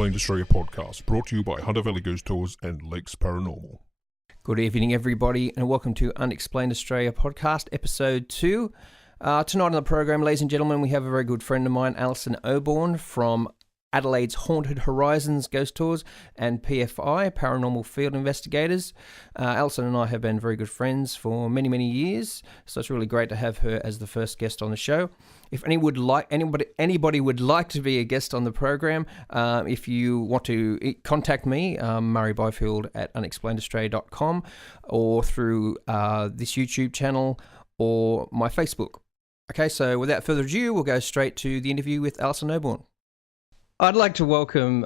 Unexplained Australia Podcast, brought to you by Hunter Valley Ghost Tours and Lakes Paranormal. Good evening, everybody, and welcome to Unexplained Australia Podcast, Episode 2. Tonight on the program, ladies and gentlemen, we have a very good friend of mine, Alison Oborn, from Adelaide's Haunted Horizons Ghost Tours and PFI, Paranormal Field Investigators. Alison and I have been very good friends for many, many years, so it's really great to have her as the first guest on the show. If anybody would like to be a guest on the program, if you want to contact me, Murray Byfield at unexplainedaustralia.com, or through this YouTube channel or my Facebook. Okay, so without further ado, we'll go straight to the interview with Alison Oborn. I'd like to welcome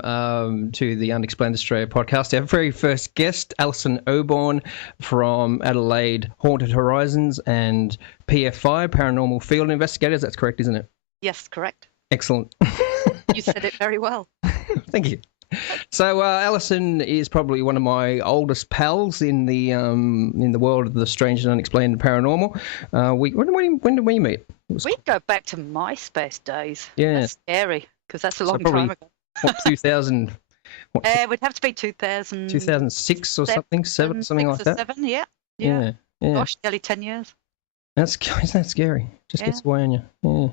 to the Unexplained Australia podcast our very first guest, Alison Oborn from Adelaide Haunted Horizons and PFI, Paranormal Field Investigators. That's correct, isn't it? Yes, correct. Excellent. You said it very well. Thank you. So Alison is probably one of my oldest pals in the world of the strange and unexplained and paranormal. When did we meet? We go back to MySpace days. Yeah. That's scary. Because that's a long time ago. What, 2000? It would have to be 2006 or something, something like that. 7, yeah. Gosh, nearly 10 years. Isn't that scary? Just gets away on you. Yeah.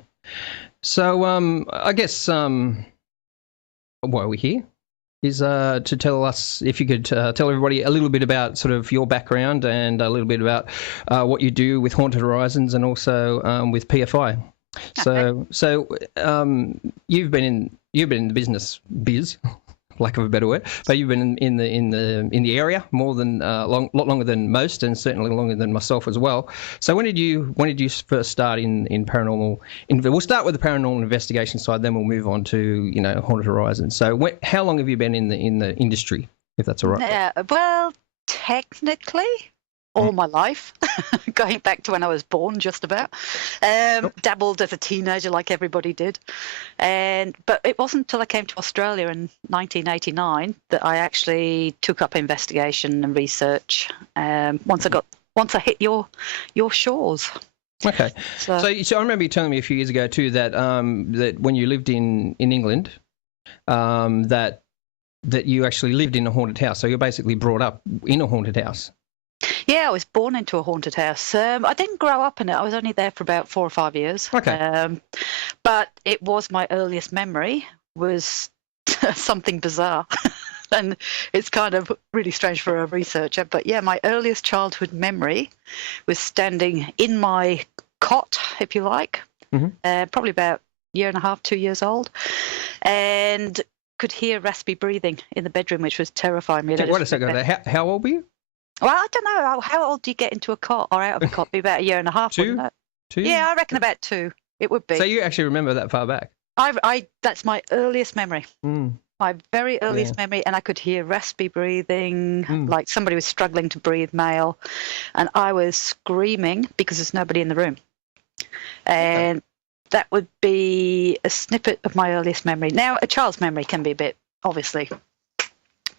So, I guess why we're here is to tell us, if you could tell everybody a little bit about sort of your background and a little bit about what you do with Haunted Horizons and also with PFI. Okay. So you've been in the business biz, lack of a better word, but you've been in the area more than lot longer than most, and certainly longer than myself as well. So when did you first start in paranormal? We'll start with the paranormal investigation side, then we'll move on to Haunted Horizons. So how long have you been in the industry, if that's all right? Well, technically, all my life, going back to when I was born, just about. Dabbled as a teenager like everybody did. But it wasn't until I came to Australia in 1989 that I actually took up investigation and research once I hit your shores. Okay. So I remember you telling me a few years ago too that that when you lived in England, that you actually lived in a haunted house. So you're basically brought up in a haunted house. Yeah, I was born into a haunted house. I didn't grow up in it. I was only there for about 4 or 5 years. Okay. But it was my earliest memory was something bizarre. And it's kind of really strange for a researcher. But yeah, my earliest childhood memory was standing in my cot, if you like, probably about 1.5 to 2 years old, and could hear raspy breathing in the bedroom, which was terrifying me. Wait a second. How old were you? Well, I don't know. How old do you get into a cot or out of a cot? Be about 1.5 years. 2? 2? Yeah, I reckon about 2. It would be. So you actually remember that far back? That's my earliest memory. My very earliest memory, and I could hear raspy breathing, like somebody was struggling to breathe male, and I was screaming because there's nobody in the room. And that would be a snippet of my earliest memory. Now, a child's memory can be a bit, obviously,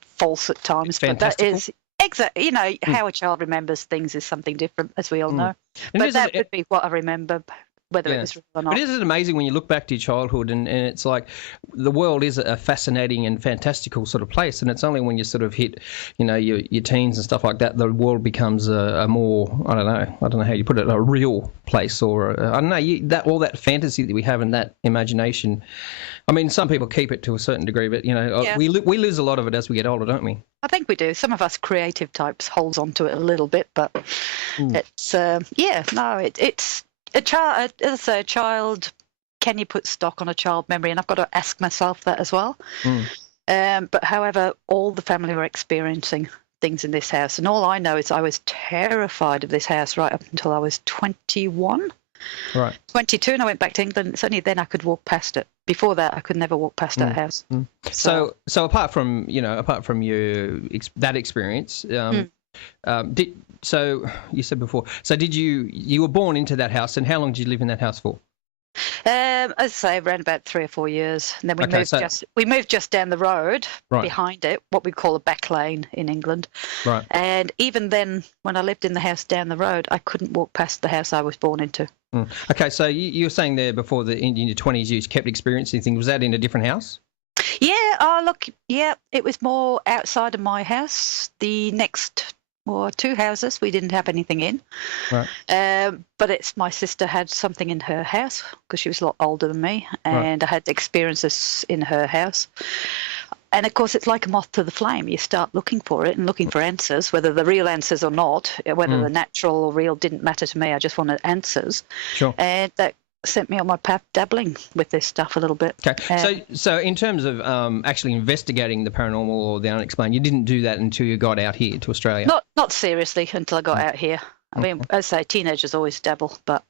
false at times, but that is... Exactly. How a child remembers things is something different, as we all know. But that would be what I remember, whether it was real or not. But isn't it amazing when you look back to your childhood and it's like the world is a fascinating and fantastical sort of place, and it's only when you sort of hit, your teens and stuff like that, the world becomes a more, I don't know how you put it, a real place, or I don't know, all that fantasy that we have and that imagination. I mean, some people keep it to a certain degree, but we lose a lot of it as we get older, don't we? I think we do. Some of us creative types holds on to it a little bit, but it's it's a child. As I say, a child. Can you put stock on a child memory? And I've got to ask myself that as well. But however, all the family were experiencing things in this house, and all I know is I was terrified of this house right up until I was 21. Right. 22, and I went back to England. It's only then I could walk past it. Before that, I could never walk past that house. So apart from your that experience, so you said before. So did you were born into that house, and how long did you live in that house for? As I say, around about 3 or 4 years, and then we moved just down the road behind it, what we call a back lane in England. Right. And even then, when I lived in the house down the road, I couldn't walk past the house I was born into. Okay, so you were saying there before that in your 20s you kept experiencing things. Was that in a different house? Yeah, look, yeah, it was more outside of my house. The next 2 houses, we didn't have anything in. Right. But it's my sister had something in her house because she was a lot older than me, and I had experiences in her house. And, of course, it's like a moth to the flame. You start looking for it and looking for answers, whether the real answers or not, whether the natural or real didn't matter to me. I just wanted answers. Sure. And that sent me on my path dabbling with this stuff a little bit. Okay. So in terms of actually investigating the paranormal or the unexplained, you didn't do that until you got out here to Australia? Not seriously until I got out here. I mean, as I say, teenagers always dabble, but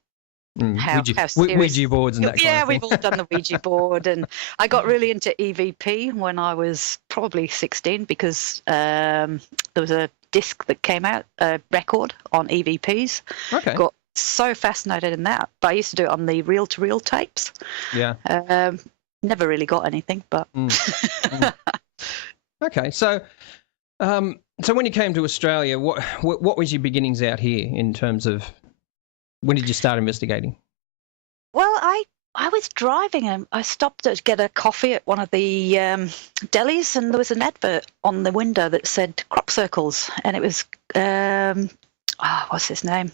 how serious? Ouija boards and that kind of thing. Yeah, we've all done the Ouija board. And I got really into EVP when I was probably 16 because there was a disc that came out, a record on EVPs. Okay. Got so fascinated in that. But I used to do it on the reel-to-reel tapes. Yeah. Never really got anything, but... Okay, so when you came to Australia, what was your beginnings out here in terms of when did you start investigating? Well, I was driving and I stopped to get a coffee at one of the delis, and there was an advert on the window that said crop circles, and it was what's his name?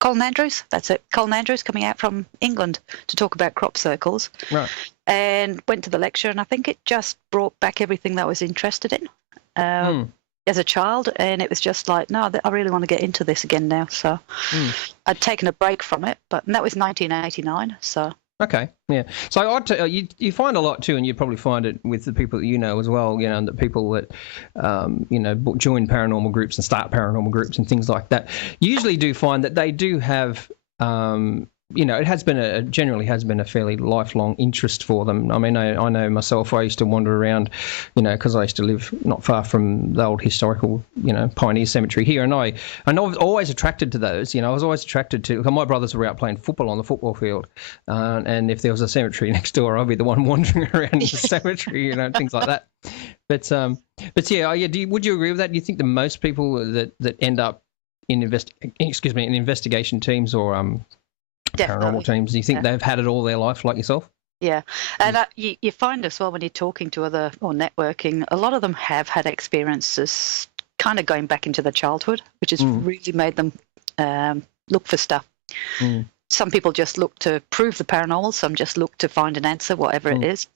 Colin Andrews. That's it. Colin Andrews coming out from England to talk about crop circles. Right. And went to the lecture, and I think it just brought back everything that I was interested in as a child. And it was just like, no, I really want to get into this again now. So I'd taken a break from it, but that was 1989. So. Okay, yeah. So you find a lot too, and you probably find it with the people that you know as well, you know, and the people that, join paranormal groups and start paranormal groups and things like that. You usually do find that they do have, it generally has been a fairly lifelong interest for them. I mean, I know myself, I used to wander around, because I used to live not far from the old historical, Pioneer Cemetery here. And I was always attracted to those, I was always attracted to, my brothers were out playing football on the football field. And if there was a cemetery next door, I'd be the one wandering around the cemetery, things like that. But yeah, would you agree with that? Do you think that most people that end up in investigation teams or, Definitely. Paranormal teams, do you think they've had it all their life like yourself? Yeah, and you find as well when you're talking to other or networking, a lot of them have had experiences kind of going back into their childhood, which has really made them look for stuff. Some people just look to prove the paranormal, some just look to find an answer, whatever it is.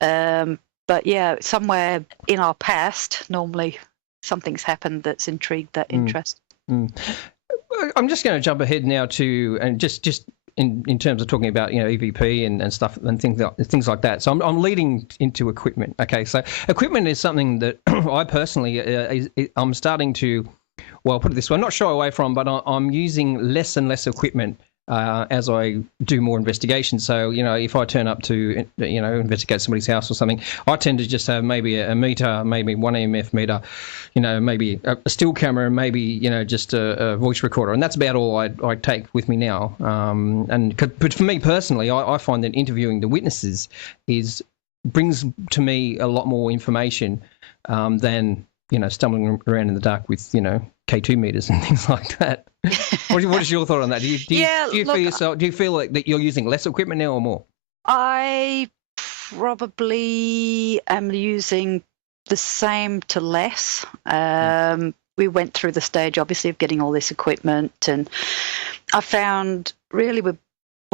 But yeah, somewhere in our past, normally something's happened that's intrigued that interest. I'm just going to jump ahead now to, and just in terms of talking about EVP and stuff and things like that. So I'm leading into equipment. Okay, so equipment is something that I personally I'm starting to, well, put it this way, I'm not shy away from, but I'm using less and less equipment as I do more investigation. So, if I turn up to, investigate somebody's house or something, I tend to just have maybe a meter, maybe one EMF meter, maybe a still camera, and maybe, just a voice recorder. And that's about all I take with me now. But for me personally, I find that interviewing the witnesses brings to me a lot more information than, stumbling around in the dark with, K2 meters and things like that. What is your thought on that? Do you feel like that you're using less equipment now or more? I probably am using the same to less. We went through the stage, obviously, of getting all this equipment, and I found really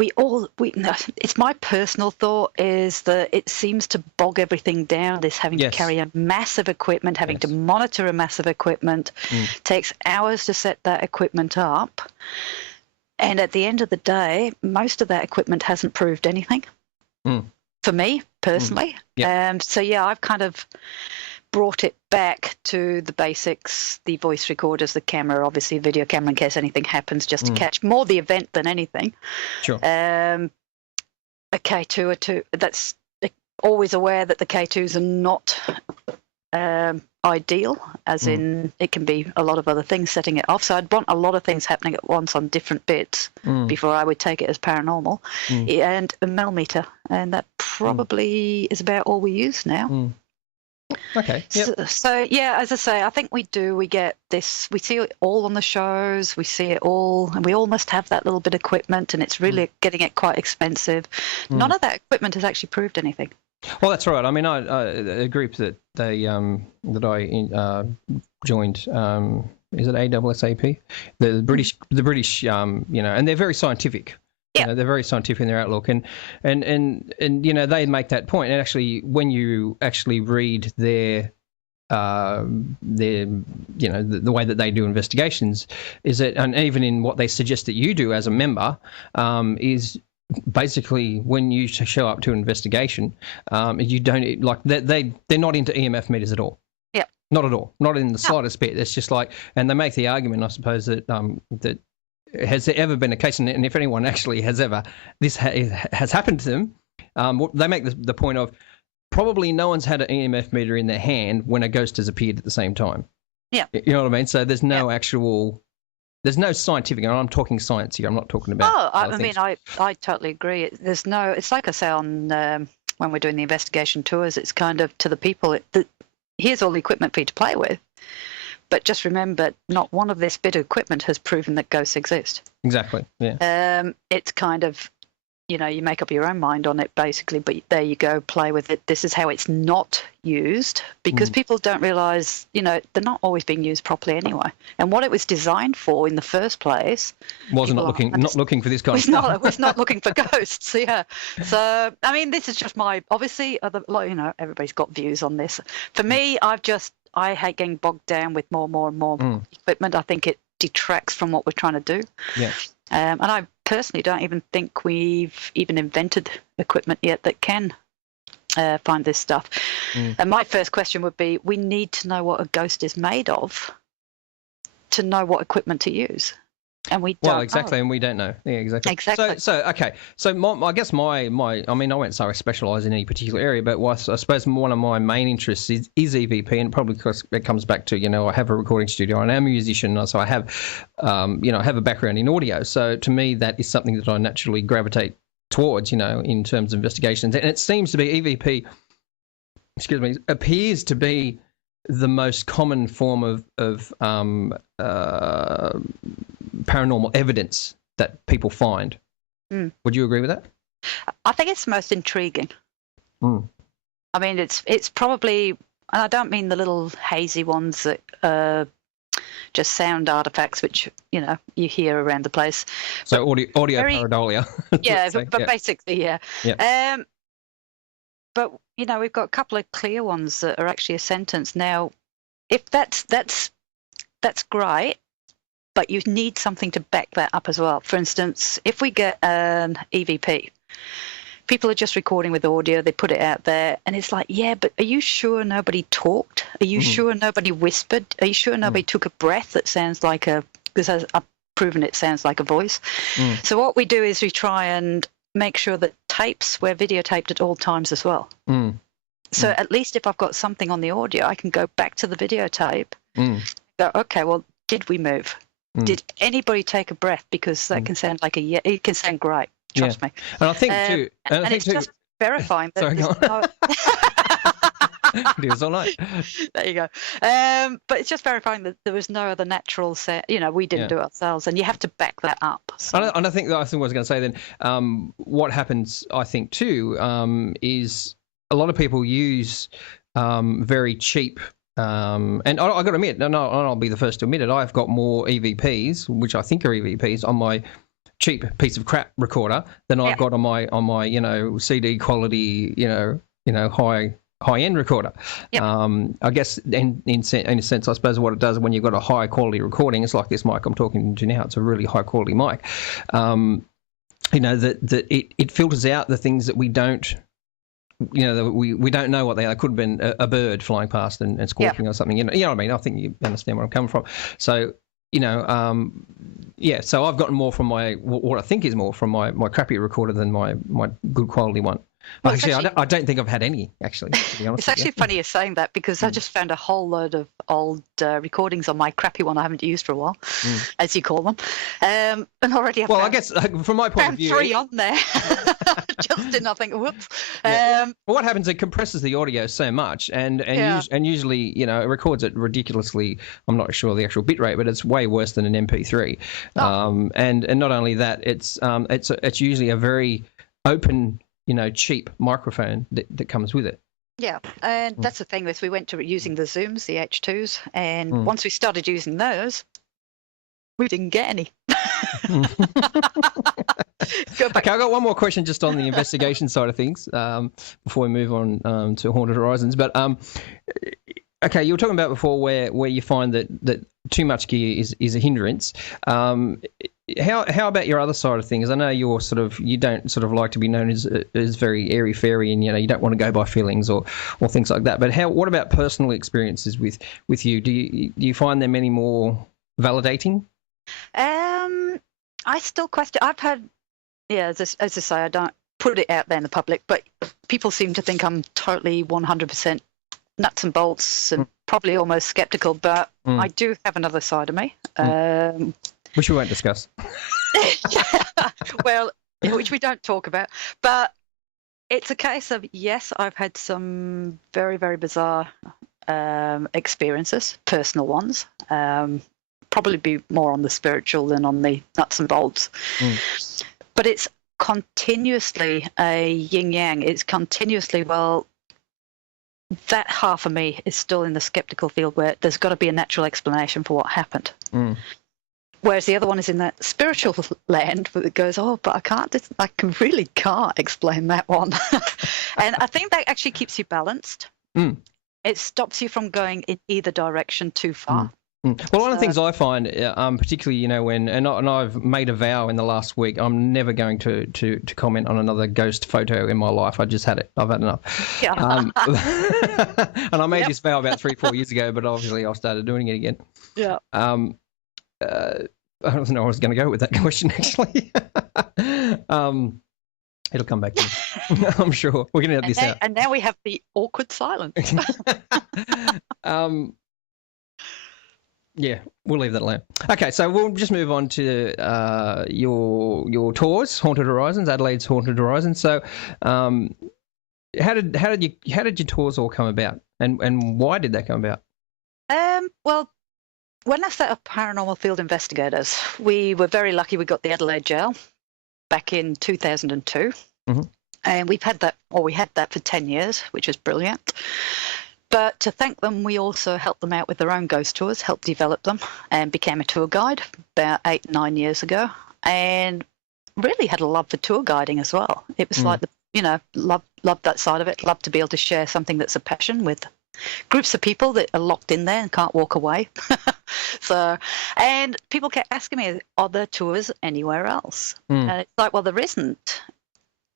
it's my personal thought is that it seems to bog everything down, this having to carry a massive equipment, having to monitor a massive equipment, takes hours to set that equipment up. And at the end of the day, most of that equipment hasn't proved anything for me personally. I've kind of brought it back to the basics, the voice recorders, the camera, obviously video camera in case anything happens, just to catch more the event than anything. Sure. A K2 or two, that's always aware that the K2s are not ideal, as in it can be a lot of other things setting it off. So I'd want a lot of things happening at once on different bits before I would take it as paranormal, and a millimeter, and that probably is about all we use now. Okay. Yep. So yeah, as I say, I think we get this, we see it all on the shows, we see it all, and we all must have that little bit of equipment, and it's really getting it quite expensive. None of that equipment has actually proved anything. Well, that's right. I mean, a group that I joined. Is it ASSAP? The British, and they're very scientific. Yeah. You know, they're very scientific in their outlook, and they make that point. And actually, when you actually read their the way that they do investigations, is that, and even in what they suggest that you do as a member, is basically when you show up to an investigation, you don't like they're not into EMF meters at all. Yeah. Not at all. Not in the slightest bit. It's just like, and they make the argument, I suppose, that that has there ever been a case, and if anyone actually has ever this has happened to them, they make the point of probably no one's had an EMF meter in their hand when a ghost has appeared at the same time. Yeah. You know what I mean? So there's no actual. There's no scientific, and I'm talking science here. I'm not talking about. Oh, I totally agree. There's no. It's like I say on when we're doing the investigation tours. It's kind of to the people. Here's all the equipment for you to play with, but just remember, not one of this bit of equipment has proven that ghosts exist. Exactly. Yeah. It's kind of, you make up your own mind on it basically, but there you go, play with it. This is how it's not used, because people don't realise, they're not always being used properly anyway. And what it was designed for in the first place was not looking for this kind of stuff. It was not looking for ghosts, yeah. So, I mean, this is just obviously, everybody's got views on this. For me, I hate getting bogged down with more and more equipment. I think it detracts from what we're trying to do. Yeah. And I personally don't even think we've even invented equipment yet that can find this stuff. And my first question would be, we need to know what a ghost is made of to know what equipment to use. And we don't know. And we don't know. Yeah, exactly. Exactly. So okay. So I guess my I mean, I won't say I specialise in any particular area, but I suppose one of my main interests is EVP, and probably because it comes back to, I have a recording studio and I'm a musician, so I have, I have a background in audio. So to me, that is something that I naturally gravitate towards, in terms of investigations. And it seems to be EVP, appears to be the most common form of paranormal evidence that people find. Would you agree with that? I think it's most intriguing. I mean, it's probably, and I don't mean the little hazy ones that just sound artifacts, which you hear around the place. So audio pareidolia. Yeah, but basically, yeah. Yeah. But we've got a couple of clear ones that are actually a sentence. Now, if that's great, but you need something to back that up as well. For instance, if we get an EVP, people are just recording with audio, they put it out there, and it's like, yeah, but are you sure nobody talked? Are you sure nobody whispered? Are you sure nobody took a breath that sounds like because I've proven it sounds like a voice. So what we do is we try and make sure that tapes were videotaped at all times as well. So at least if I've got something on the audio, I can go back to the videotape, go, okay, well, did we move? Did anybody take a breath? Because that can sound like it can sound great. Trust me. And I think too, and it's just verifying that. Sorry, go on. It is all right. There you go. But it's just verifying that there was no other natural set. We didn't do it ourselves, and you have to back that up. So. And I think what I was going to say then, what happens, I think too, is a lot of people use very cheap. And I got to admit, and I'll be the first to admit it, I've got more EVPs, which I think are EVPs, on my cheap piece of crap recorder than I've got on my CD quality, high end recorder. I guess in a sense, I suppose what it does when you've got a high quality recording, it's like this mic I'm talking to now. It's a really high quality mic. That it filters out the things that we don't. We don't know what they are. It could have been a bird flying past and squawking or something. You know what I mean? I think you understand where I'm coming from. So, so I've gotten more from what I think is more from my crappy recorder than my good quality one. Well, actually, I don't think I've had any, actually, to be honest. It's actually funny you're saying that, because I just found a whole load of old recordings on my crappy one I haven't used for a while, as you call them. And already I guess from my point of view... 3 on there. Just didn't, I think, whoops. Well, what happens, it compresses the audio so much, and usually, it records it ridiculously. I'm not sure the actual bit rate, but it's way worse than an MP3. And not only that, it's usually a very open... cheap microphone that comes with it. Yeah, and that's the thing with we went to using the Zooms, the H2s, and once we started using those, we didn't get any. Okay, I've got one more question just on the investigation side of things before we move on to Haunted Horizons. But okay, you were talking about before where you find that too much gear is a hindrance. How about your other side of things? I know you don't sort of like to be known as very airy fairy, and you don't want to go by feelings or things like that. But what about personal experiences with you? Do you find them any more validating? I still question. I've had, as I say, I don't put it out there in the public, but people seem to think I'm totally 100% nuts and bolts and probably almost skeptical. But I do have another side of me. Which we won't discuss. Well, which we don't talk about. But it's a case of, yes, I've had some very, very bizarre experiences, personal ones. Probably be more on the spiritual than on the nuts and bolts. But it's continuously a yin-yang. It's continuously, that half of me is still in the skeptical field where there's got to be a natural explanation for what happened. Whereas the other one is in that spiritual land where it goes, but I really can't explain that one. And I think that actually keeps you balanced. It stops you from going in either direction too far. Well, one of the things I find, particularly, and I've made a vow in the last week, I'm never going to comment on another ghost photo in my life. I just had it. I've had enough. Yeah. And I made this vow about 3-4 years ago, but obviously I started doing it again. Yeah. I don't know. I was going to go with that question actually. It'll come back to me. I'm sure. We're going to edit this out. And now we have the awkward silence. Yeah, we'll leave that alone. Okay, so we'll just move on to your tours, Haunted Horizons, Adelaide's Haunted Horizons. So, how did your tours all come about, and why did they come about? Well, when I set up Paranormal Field Investigators, we were very lucky. We got the Adelaide jail back in 2002, and we had that for 10 years, which was brilliant. But to thank them, we also helped them out with their own ghost tours, helped develop them, and became a tour guide about 8-9 years ago, and really had a love for tour guiding as well. It was like, love that side of it, love to be able to share something that's a passion with groups of people that are locked in there and can't walk away. And people kept asking me, are there tours anywhere else? And it's like, well, there isn't.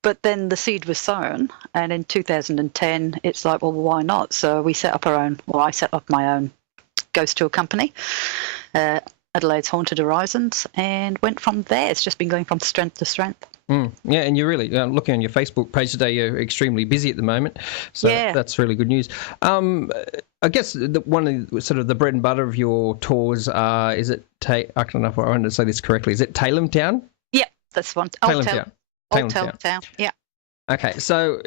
But then the seed was sown, and in 2010, it's like, well, why not? So we set up I set up my own ghost tour company, Adelaide's Haunted Horizons, and went from there. It's just been going from strength to strength. Yeah, and you're really looking on your Facebook page today. You're extremely busy at the moment, so that's really good news. I guess one of the, sort of the bread and butter of your tours is it? I don't know if I want to say this correctly. Is it Tailem Town? Yeah, that's one. Tailem Town. Old Town. Yeah. Okay, so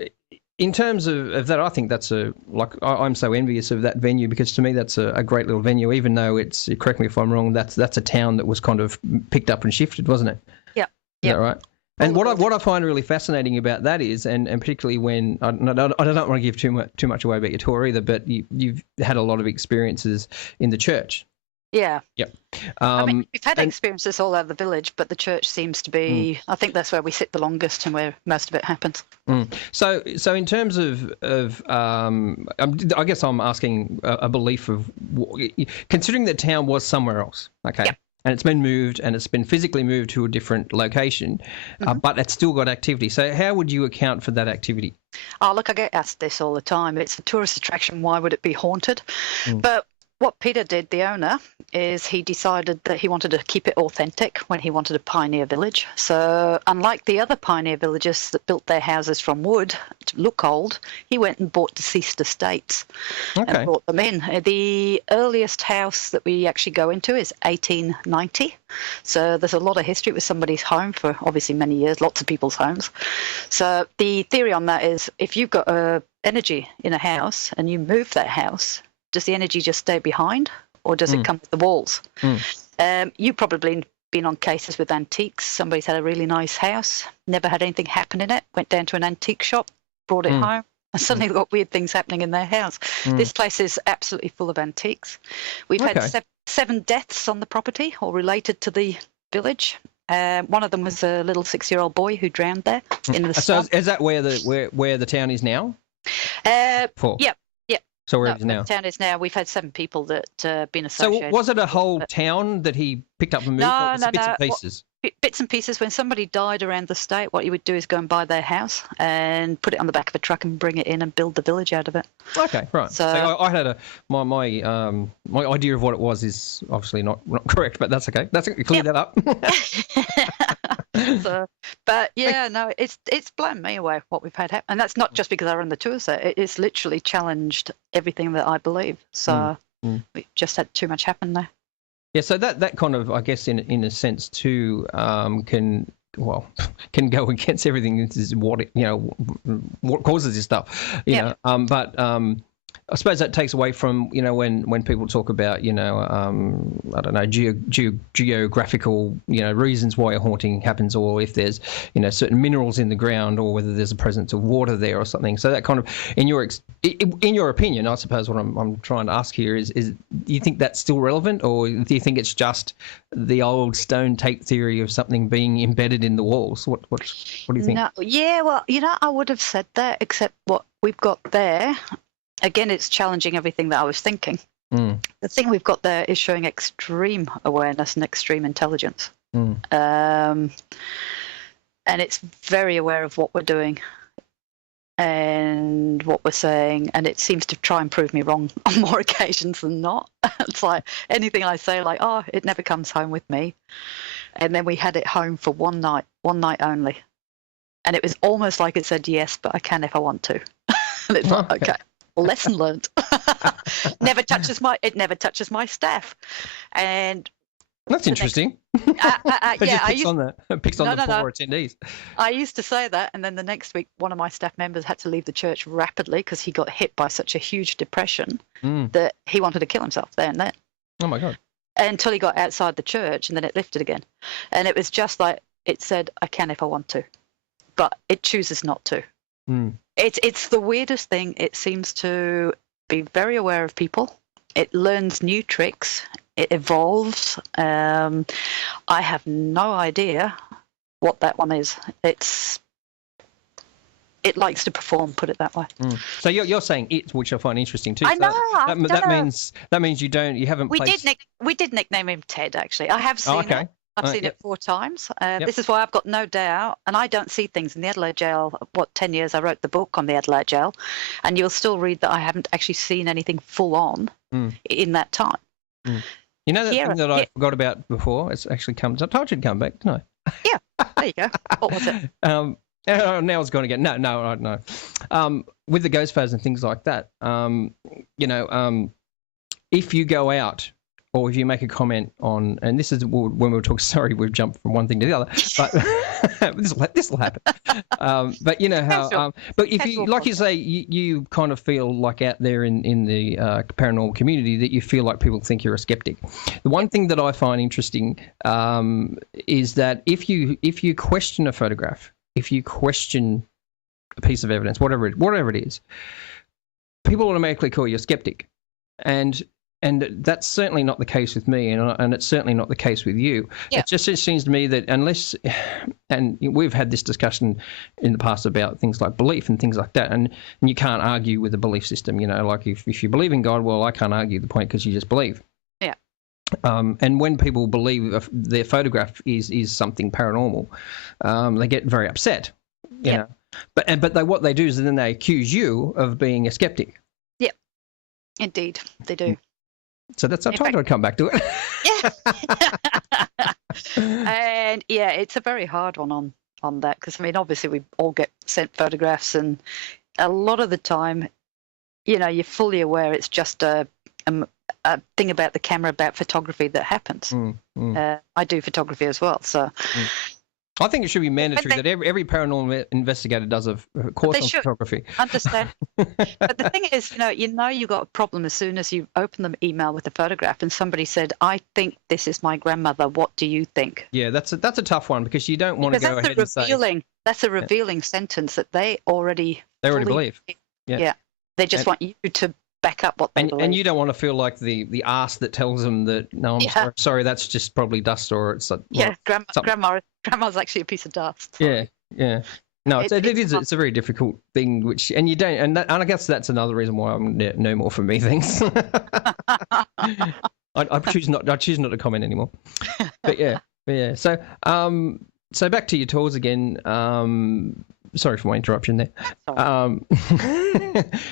in terms of that, I think that's I'm so envious of that venue, because to me that's a great little venue, even though it's, correct me if I'm wrong, that's a town that was kind of picked up and shifted, wasn't it? Yeah. Is that right? And what I find really fascinating about that is, and particularly when I don't want to give too much away about your tour either, but you've had a lot of experiences in the church. Yeah. Yep. We've had experiences all over the village, but the church seems to be, I think that's where we sit the longest and where most of it happens. So in terms of I guess I'm asking a belief of, considering that town was somewhere else, okay? Yep. And it's been moved, and it's been physically moved to a different location, but it's still got activity. So how would you account for that activity? Oh, look, I get asked this all the time. It's a tourist attraction. Why would it be haunted? But what Peter did, the owner, is he decided that he wanted to keep it authentic when he wanted a pioneer village. So unlike the other pioneer villages that built their houses from wood to look old, he went and bought deceased estates and brought them in. The earliest house that we actually go into is 1890. So there's a lot of history. It was somebody's home for obviously many years, lots of people's homes. So the theory on that is, if you've got energy in a house and you move that house, does the energy just stay behind, or does it come with the walls? You probably been on cases with antiques. Somebody's had a really nice house, never had anything happen in it, went down to an antique shop, brought it home, and suddenly got weird things happening in their house. This place is absolutely full of antiques. We've had 7 deaths on the property or related to the village. One of them was a little 6-year-old boy who drowned there in the swamp. So is that where the town is now? Yep. So where it is now? The town is now. We've had 7 people that been associated. So was it a whole town that he picked up and moved? No. Bits and pieces? Bits and pieces. When somebody died around the state, what you would do is go and buy their house and put it on the back of a truck and bring it in and build the village out of it. Okay, right. So I had my idea of what it was is obviously not correct, but that's okay. That's clear that up. But yeah, no, it's blown me away what we've had happen, and that's not just because I run the tours there. It's literally challenged everything that I believe. So we just had too much happen there. Yeah, so that kind of, I guess, in a sense too, can go against everything. This is what causes this stuff. You know, but I suppose that takes away from, when people talk about, I don't know, geographical, reasons why a haunting happens, or if there's, certain minerals in the ground, or whether there's a presence of water there or something. So that kind of, in your opinion, I suppose what I'm trying to ask here is do you think that's still relevant, or do you think it's just the old stone tape theory of something being embedded in the walls? What do you think? No, yeah, well, I would have said that, except what we've got there. Again, it's challenging everything that I was thinking. The thing we've got there is showing extreme awareness and extreme intelligence. And it's very aware of what we're doing and what we're saying, and it seems to try and prove me wrong on more occasions than not. It's like anything I say, like, oh, it never comes home with me. And then we had it home for one night only. And it was almost like it said, yes, but I can if I want to. And it's like, okay. Lesson learned. It never touches my staff, and that's interesting. It picks on the poor attendees. I used to say that, and then the next week, one of my staff members had to leave the church rapidly because he got hit by such a huge depression that he wanted to kill himself there and then. Oh my God! Until he got outside the church, and then it lifted again, and it was just like it said, "I can if I want to," but it chooses not to. It's the weirdest thing. It seems to be very aware of people. It learns new tricks. It evolves. I have no idea what that one is. It likes to perform, put it that way. So you're saying it, which I find interesting too. I know. That means you haven't. We did nickname him Ted, actually. I have seen it. I've seen it 4 times. This is why I've got no doubt, and I don't see things in the Adelaide jail. 10 years I wrote the book on the Adelaide jail, and you'll still read that I haven't actually seen anything full on in that time. You know that thing that I forgot about before? It's actually come. I told you to come back, didn't I? Yeah, there you go. What was it? Now it's going again. No. With the ghost phase and things like that, if you go out, or if you make a comment on, and this is when we were talking, sorry, we've jumped from one thing to the other, but this will happen. But you know how, but if you, like you say, you kind of feel like out there in the paranormal community that you feel like people think you're a skeptic. The one thing that I find interesting is that if you question a photograph, if you question a piece of evidence, whatever it is, people automatically call you a skeptic. And that's certainly not the case with me, and it's certainly not the case with you. Yeah. It just seems to me that unless, and we've had this discussion in the past about things like belief and things like that, and you can't argue with the belief system. Like if you believe in God, well, I can't argue the point because you just believe. Yeah. And when people believe their photograph is something paranormal, they get very upset. You know. But what they do is then they accuse you of being a skeptic. Yeah. Indeed, they do. So I told you I'd come back to it. Yeah. And yeah, it's a very hard one on that, because I mean, obviously we all get sent photographs, and a lot of the time, you're fully aware it's just a thing about the camera, about photography that happens. I do photography as well, so I think it should be mandatory that every paranormal investigator does a course on photography. Understand. But the thing is, you got a problem as soon as you open the email with a photograph and somebody said, "I think this is my grandmother. What do you think?" Yeah, that's a tough one because you don't want to go ahead and say. That's a revealing sentence that they already believe. Yeah. They just want you to back up what they believe. And you don't want to feel like the ass that tells them that, no, I'm sorry, that's just probably dust, or it's grandma's actually a piece of dust. Yeah. No, it's a very difficult thing, and you don't, and I guess that's another reason why I'm no more for me things. I choose not to comment anymore. But yeah. So back to your tours again. Sorry for my interruption there. So I'm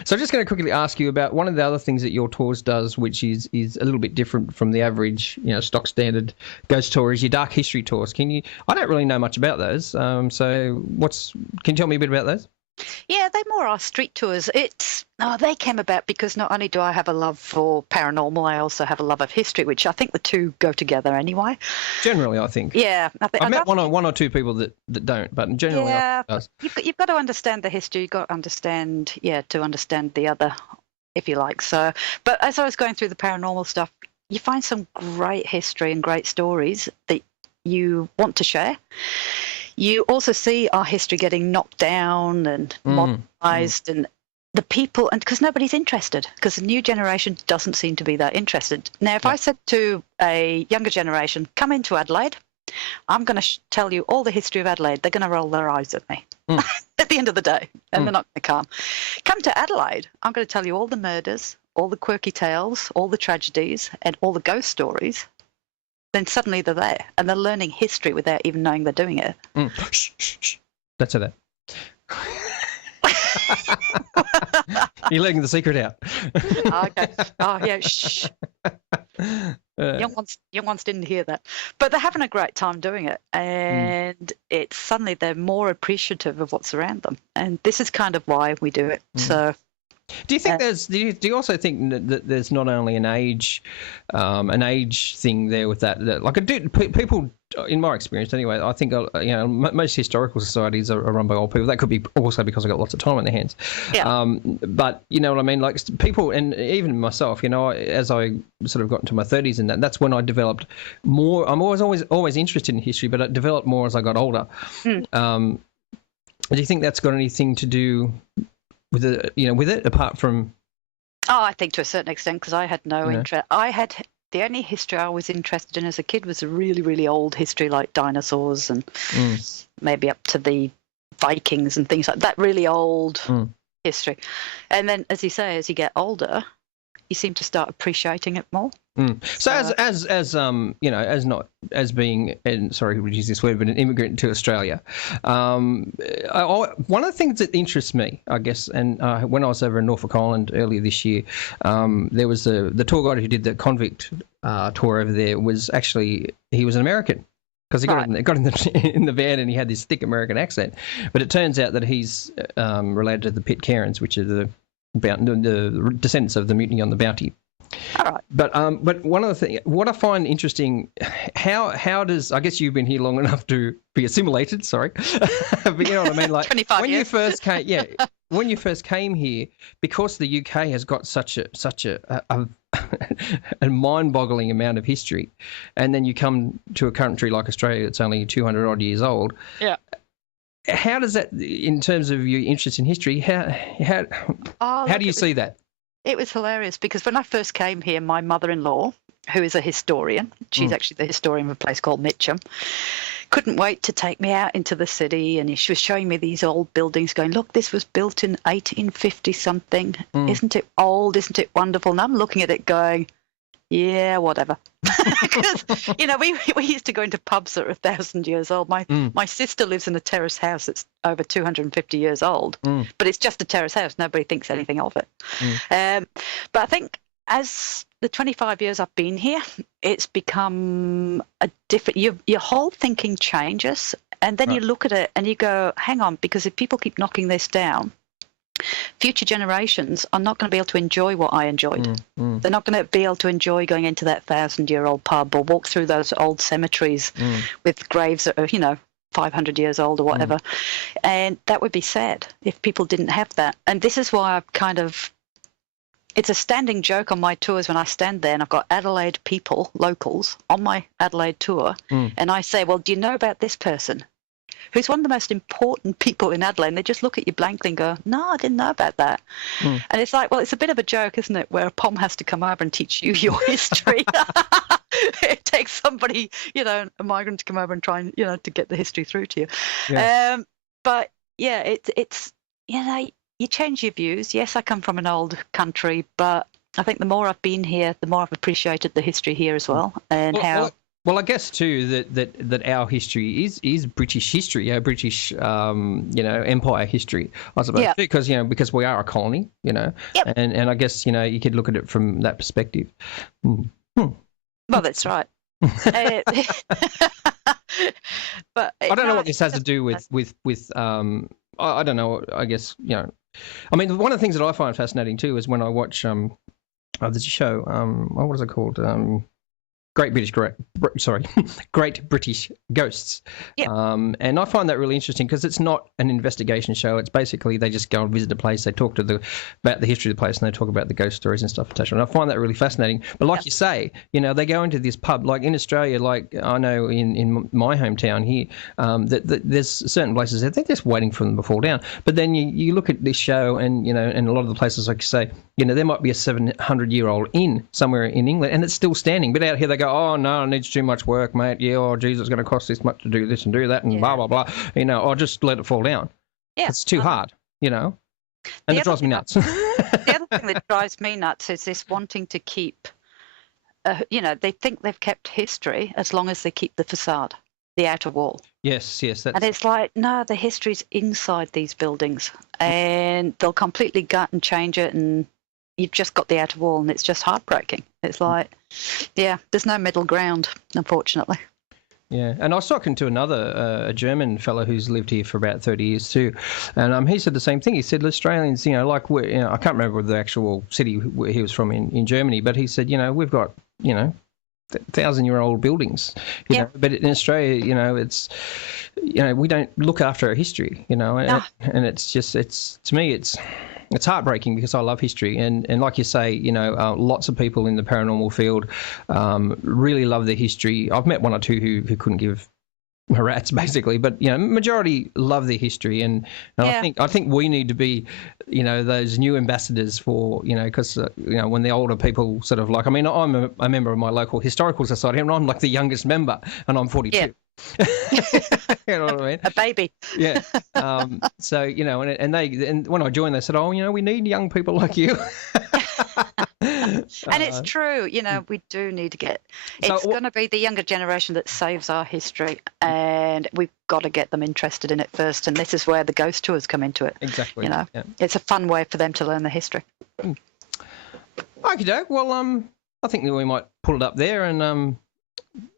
just going to quickly ask you about one of the other things that your tours does, which is a little bit different from the average, stock standard ghost tour, is your dark history tours. I don't really know much about those. Can you tell me a bit about those? Yeah, they're more our street tours. They came about because not only do I have a love for paranormal, I also have a love of history, which I think the two go together anyway. Generally, I think. Yeah. I've met one or two people that don't, but generally, yeah, I think you've got to understand the history. You've got to understand the other, if you like. So, but as I was going through the paranormal stuff, you find some great history and great stories that you want to share. You also see our history getting knocked down and modernized, and the people, and because nobody's interested, because the new generation doesn't seem to be that interested. Now, if I said to a younger generation, come into Adelaide, I'm going to tell you all the history of Adelaide, they're going to roll their eyes at me at the end of the day, and they're not going to come. Come to Adelaide, I'm going to tell you all the murders, all the quirky tales, all the tragedies, and all the ghost stories. Then suddenly they're there, and they're learning history without even knowing they're doing it. Shh. That's it. You're letting the secret out. Okay. Oh, yeah, shh. Young ones didn't hear that. But they're having a great time doing it, and it's suddenly they're more appreciative of what's around them. And this is kind of why we do it. So... Do you think do you also think that there's not only an age thing there with that? Like, people, in my experience anyway, I think most historical societies are run by old people. That could be also because I've got lots of time on their hands. Yeah. But you know what I mean? Like people, and even myself, as I sort of got into my 30s and that's when I developed more. I'm always interested in history, but I developed more as I got older. Do you think that's got anything to do with it, apart from? Oh, I think to a certain extent, because I had no interest. The only history I was interested in as a kid was a really, really old history, like dinosaurs and maybe up to the Vikings and things like that. Really old history. And then, as you say, as you get older, you seem to start appreciating it more. So as being, and sorry to use this word, but an immigrant to Australia, one of the things that interests me, I guess, and when I was over in Norfolk Island earlier this year, there was the tour guide who did the convict tour over there he was an American. Because he got in the van and he had this thick American accent, but it turns out that he's related to the Pitcairns, which are the descendants of the Mutiny on the Bounty. All right. But one of the things, what I find interesting, how does, I guess you've been here long enough to be assimilated, sorry, but you know what I mean? Like 25 when years. When you first came here, because the UK has got such a mind-boggling amount of history, and then you come to a country like Australia that's only 200 odd years old. Yeah. How does that, in terms of your interest in history, how do you see that? It was hilarious because when I first came here, my mother-in-law, who is a historian, she's actually the historian of a place called Mitcham, couldn't wait to take me out into the city, and she was showing me these old buildings going, look, this was built in 1850 something. Isn't it old? Isn't it wonderful? And I'm looking at it going, yeah, whatever. Because, we used to go into pubs that are 1,000 years old. My sister lives in a terrace house that's over 250 years old, but it's just a terrace house. Nobody thinks anything of it. But I think as the 25 years I've been here, it's become a different, your whole thinking changes. And then you look at it and you go, hang on, because if people keep knocking this down, future generations are not going to be able to enjoy what I enjoyed. They're not going to be able to enjoy going into that 1,000-year-old pub or walk through those old cemeteries with graves that are, 500 years old or whatever. And that would be sad if people didn't have that. And this is why I've kind of, it's a standing joke on my tours when I stand there and I've got Adelaide people, locals, on my Adelaide tour. And I say, well, do you know about this person who's one of the most important people in Adelaide? And they just look at you blankly and go, no, I didn't know about that. And it's like, well, it's a bit of a joke, isn't it, where a POM has to come over and teach you your history. It takes somebody, a migrant to come over and try and, to get the history through to you. Yeah. But, yeah, it's you change your views. Yes, I come from an old country, but I think the more I've been here, the more I've appreciated the history here as well. And Well, I guess too that our history is British history, British empire history, I suppose, because we are a colony, and I guess you could look at it from that perspective. Well, that's right. But I don't know what this has to do with I don't know. I guess I mean, one of the things that I find fascinating too is when I watch there's a show what is it called? Great British Ghosts. And I find that really interesting because it's not an investigation show. It's basically they just go and visit the place. They talk about the history of the place and they talk about the ghost stories and stuff attached. And I find that really fascinating. But like you say, they go into this pub. Like in Australia, like I know in my hometown here, that there's certain places that they're just waiting for them to fall down. But then you look at this show and, and a lot of the places, like you say, there might be a 700-year-old inn somewhere in England and it's still standing. But out here they go, oh, no, it needs too much work, mate. Yeah, oh, geez, it's going to cost this much to do this and do that and blah, blah, blah. I'll just let it fall down. Yeah. It's too hard, and it drives me nuts. The other thing that drives me nuts is this wanting to keep, they think they've kept history as long as they keep the facade, the outer wall. Yes. And it's like, no, the history's inside these buildings and they'll completely gut and change it and you've just got the outer wall and it's just heartbreaking. It's like, there's no middle ground, unfortunately. Yeah, and I was talking to another, a German fellow who's lived here for about 30 years too, and he said the same thing. He said Australians, I can't remember the actual city where he was from in Germany, but he said, we've got, 1,000-year-old buildings, but in Australia, it's, we don't look after our history, and it's just, to me, it's heartbreaking because I love history and like you say, lots of people in the paranormal field really love their history. I've met one or two who couldn't give a rat's basically, but majority love their history and I think we need to be those new ambassadors for because when the older people sort of like, I mean, I'm a member of my local historical society and I'm like the youngest member and I'm 42. Yeah. You know what I mean? A baby. Yeah. So and when I joined, they said, "Oh, we need young people like you." And it's true. We do need to get. It's going to be the younger generation that saves our history, and we've got to get them interested in it first. And this is where the ghost tours come into it. Exactly. It's a fun way for them to learn the history. Okey-doke. Well, I think that we might pull it up there and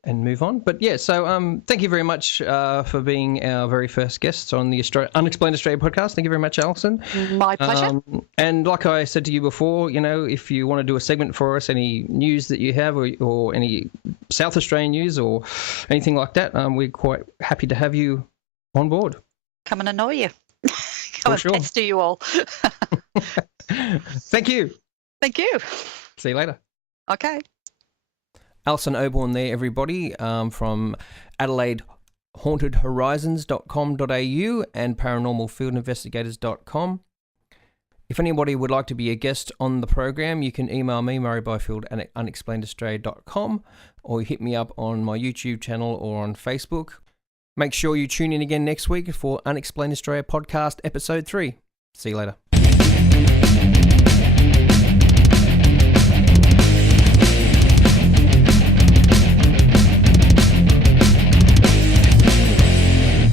move on. But so thank you very much for being our very first guest on the Unexplained Australia podcast. Thank you very much, Alison. My pleasure. And like I said to you before, if you want to do a segment for us, any news that you have or any South Australian news or anything like that, we're quite happy to have you on board. Come and annoy you. Come and pester you all. Thank you. Thank you. See you later. Okay. Alison Oborn there, everybody, from Adelaide hauntedhorizons.com.au and paranormalfieldinvestigators.com. If anybody would like to be a guest on the program, you can email me, Murray Byfield, at unexplainedaustralia.com, or hit me up on my YouTube channel or on Facebook. Make sure you tune in again next week for Unexplained Australia Podcast Episode 3. See you later.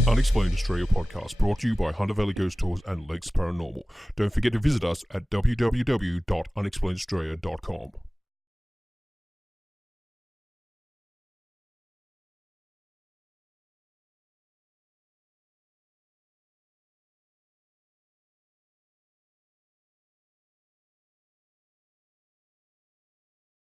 Unexplained Australia Podcast, brought to you by Hunter Valley Ghost Tours and Lakes Paranormal. Don't forget to visit us at www.unexplainedaustralia.com.